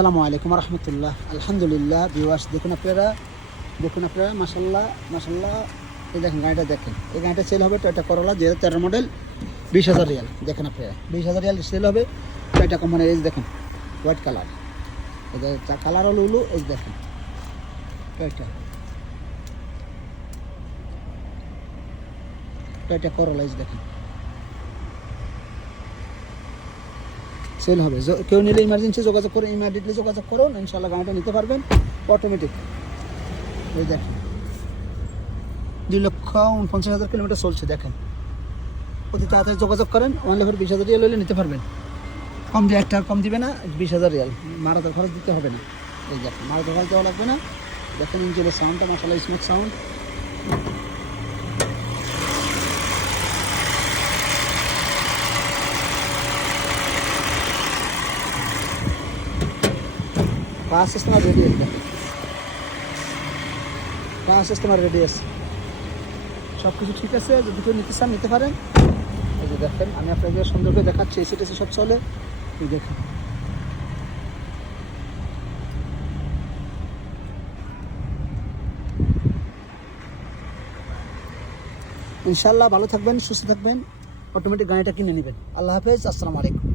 আসসালামু আলাইকুম রহমতুল্লাহ। আলহামদুলিল্লাহ ভিউয়ার্স, দেখুন আপনারা মাশাল্লাহ মাশাল্লাহ। এই দেখেন গাড়িটা, দেখেন এই গাড়িটা সেল হবে টয়োটা করোলা 2013 মডেল, 20,000 রিয়াল। দেখেন আপনারা 20,000 রিয়াল সেল হবে টয়োটা কোম্পানির। এই দেখেন হোয়াইট কালার, এই কালার হলো উলু। এই দেখেন টয়োটা করোলা, এই দেখেন সেল হবে। কেউ নিলে ইমার্জেন্সি যোগাযোগ করুন, ইমিডিয়েটলি যোগাযোগ করুন, ইনশাল্লাহ গাড়িটা নিতে পারবেন অটোমেটিক। এই দেখেন 2,49,000 কিলোমিটার চলছে। দেখেন অতি তাড়াতাড়ি যোগাযোগ করেন, অনলি ফর 20,000 রিয়াল হলে নিতে পারবেন। কম দিয়ে একটা কম দিবে না, 20,000 রিয়াল মারাতের খরচ দিতে হবে না। এই দেখেন মারাতের খরচ দেওয়া লাগবে না। দেখেন ইঞ্জিনের সাউন্ডটা মাশাআল্লাহ স্মুথ সাউন্ড। পাওয়ার সিস্টেম আর রেডি আছে, পাওয়ার সিস্টেম আর রেডি আছে, সব কিছু ঠিক আছে। যদি কেউ নিতে চান নিতে পারেন। এই যে দেখেন আমি আপনাকে সুন্দর করে দেখাচ্ছি, এসি টেসি সব চলে। এই দেখেন ইনশাল্লাহ ভালো থাকবেন, সুস্থ থাকবেন, অটোমেটিক গাড়িটা কিনে নেবেন। আল্লাহ হাফেজ, আসসালামু আলাইকুম।